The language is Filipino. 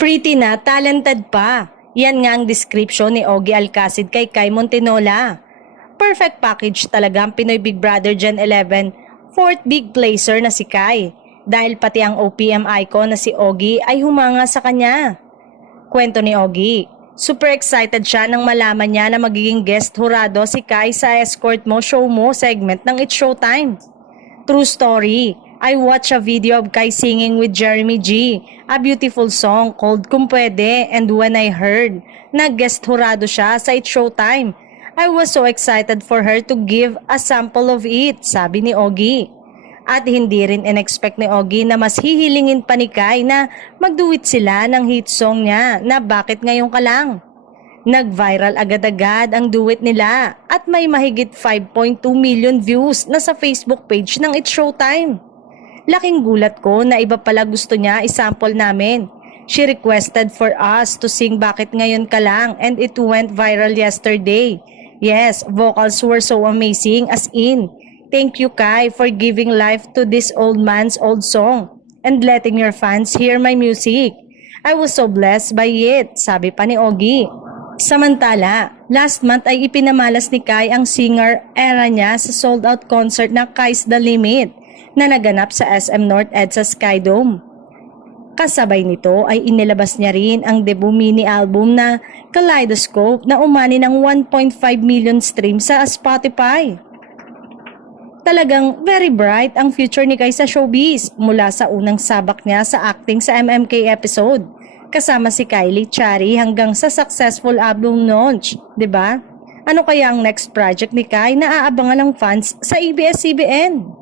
Pretty na, talented pa. Yan nga ang description ni Ogie Alcacid kay Kai Montinola. Perfect package talaga ang Pinoy Big Brother Gen 11 fourth big placer na si Kai. Dahil pati ang OPM icon na si Ogie ay humanga sa kanya. Kwento ni Ogie, super excited siya nang malaman niya na magiging guest hurado si Kai sa Escort Mo Show Mo segment ng It's Showtime. True story. I watched a video of Kai singing with Jeremy G, a beautiful song called Kung Pwede, and when I heard na guest hurado siya sa It's Showtime, I was so excited for her to give a sample of it, sabi ni Ogie. At hindi rin in-expect ni Ogie na mas hihilingin pa ni Kai na magduet sila ng hit song niya na Bakit Ngayon Ka Lang. Nag-viral agad-agad ang duet nila at may mahigit 5.2 million views na sa Facebook page ng It's Showtime. Laking gulat ko na iba pala gusto niya isample namin. She requested for us to sing Bakit Ngayon Ka Lang and it went viral yesterday. Yes, vocals were so amazing as in. Thank you Kai for giving life to this old man's old song and letting your fans hear my music. I was so blessed by it, sabi pa ni Ogie. Samantala, last month ay ipinamalas ni Kai ang singer era niya sa sold-out concert na Kai's The Limit na naganap sa SM North EDSA Skydome. Kasabay nito ay inilabas niya rin ang debut mini album na Kaleidoscope na umani ng 1.5 million streams sa Spotify. Talagang very bright ang future ni Kai sa showbiz mula sa unang sabak niya sa acting sa MMK episode kasama si Kylie Chari hanggang sa successful album launch, 'di ba? Ano kaya ang next project ni Kai na aabangan ng fans sa ABS-CBN?